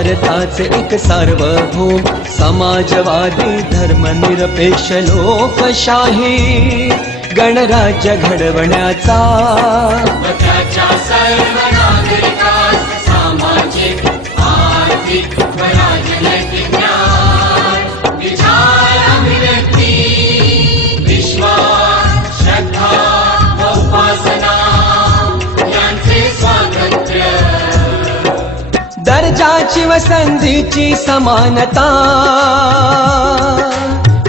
भारताचे एक सार्वभौम समाजवादी धर्मनिरपेक्ष लोकशाही गणराज्य घडवण्याचा त्याच्या सर्व नागरिकांस सामाजिक आर्थिक व राजनैतिक न्याय विचार अभिव्यक्ती विश्वास श्रद्धा व उपासना यांचे स्वातंत्र्य दर्जाची व संधीची समानता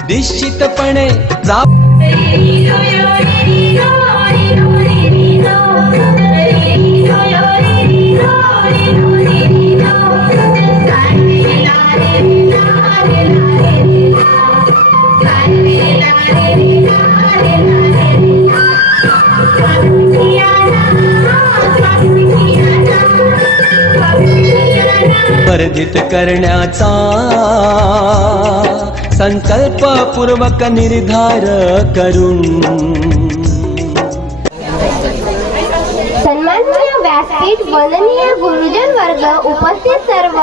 निश्चितपणे वर्धित करण्याचा संकल्पपूर्वक निर्धार करून सन्माननीय व्यासपीठ वंदनीय गुरुजन वर्ग उपस्थित सर्व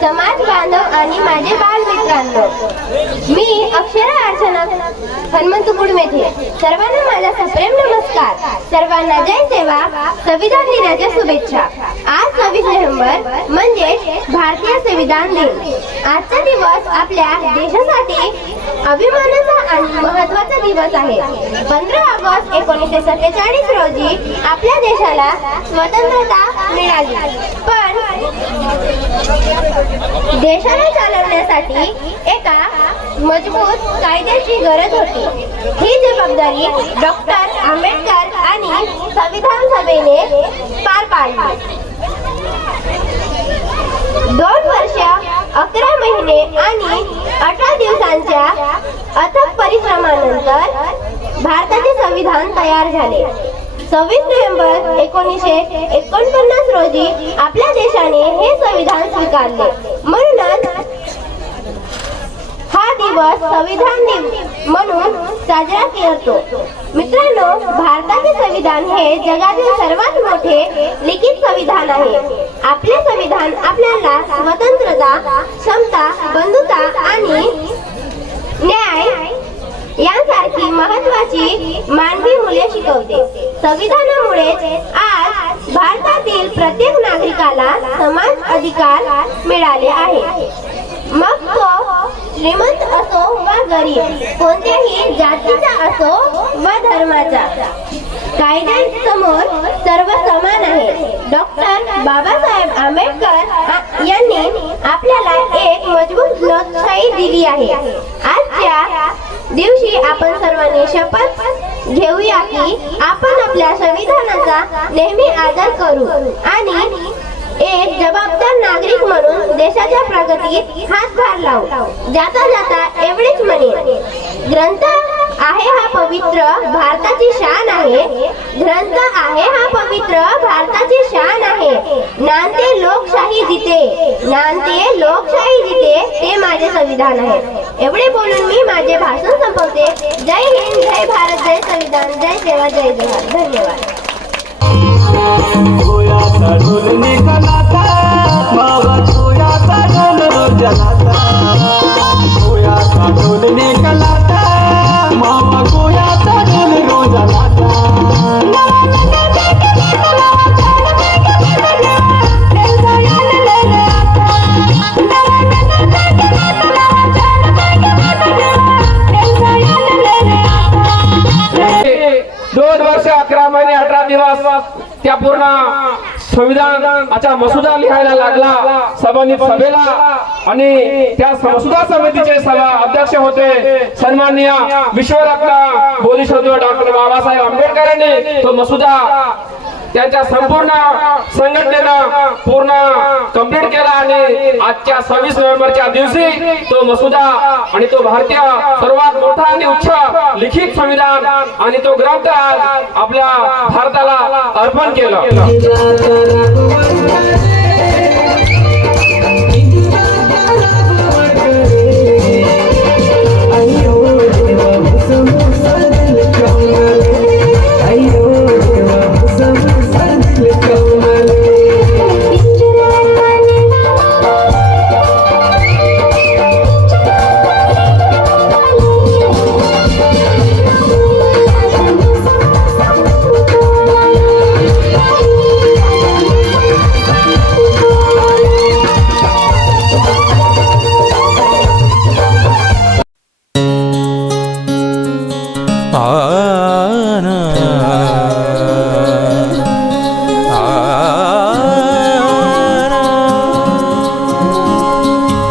समाज बांधव आणि माझे बालमित्रांनो, मी अक्षरा अर्चना हनुमंत गुडमेथे सर्वांना माझा सप्रेम नमस्कार. सर्वांना जय सेवा. संविधान दिनाच्या शुभेच्छा. आज 26 नोव्हेंबर म्हणजे भारतीय संविधान दिन. आजचा दिवस आपल्या देशासाठी अभिमानाचा आणि महत्त्वाचा दिवस आहे. 15 ऑगस्ट 1947 रोजी आपल्या देशाला स्वतंत्रता मिळाली. पण देशाला चालवण्यासाठी एका मजबूत कायद्याची गरज होती. ही जबाबदारी डॉक्टर आंबेडकर आणि संविधान सभेने पार पाडली. 2 वर्ष 11 महिने आणि 18 दिवसांच्या अथक परिश्रमानंतर भारताचे संविधान तयार झाले. 26 नोव्हेंबर 1949 रोजी आपल्या देशाने हे संविधान स्वीकारले. म्हणूनच हा दिवस संविधान दिन म्हणून साजरा करतो. मित्रांनो, भारताचे संविधान हे जगातील सर्वात मोठे लिखित संविधान आहे. आपले संविधान आपल्याला स्वतंत्रता, समता, बंधुता आणि न्याय यांसारखी महत्त्वाची मानवी मूल्ये शिकवते. संविधानामुळे आज भारतातील प्रत्येक नागरिकाला समान अधिकार मिळाले आहे. मग तो श्रीमंत असो वा गरीब, कोणत्याही जातीचा असो वा धर्माचा, कायद्यासमोर सर्व समान आहे. डॉक्टर बाबासाहेब आंबेडकर यांनी आपल्याला एक मजबूत लोकशाही दिली आहे. आजच्या दिवशी आपण सर्वांनी शपथ घेऊया की आपण आपल्या संविधानाचा नेहमी आदर करू आणि एक जबाबदार नागरिक म्हणून देशाच्या प्रगतीत हातभार लावू. जाता जाता एवढेच म्हणेन, ग्रंथ आहे हा पवित्र भारताची शान आहे. ग्रंथ आहे हा पवित्र भारताची शान आहे. नांदते लोकशाही जिथे, नांदते लोकशाही जिथे, ते माझे संविधान आहे. एवढे बोलून मी माझे भाषण संपवते. जय हिंद, जय भारत, जय संविधान, जय सेवा, जय जोहार. धन्यवाद. त्या पूर्ण संविधानाचा मसुदा लिहायला लागला सभेला आणि त्या मसुदा समितीचे सभा अध्यक्ष होते सन्माननीय विश्वरत्न बोधिसत्व डॉक्टर बाबासाहेब आंबेडकरांनी तो मसुदा त्यांच्या संपूर्ण संघटनेनं पूर्ण कंप्लीट केला आणि आजच्या 26 नोव्हेंबरच्या दिवशी तो मसुदा आणि तो भारतीय सर्वात मोठा आणि उच्च लिखित संविधान आणि तो ग्रंथ आज आपल्या भारताला अर्पण केलं.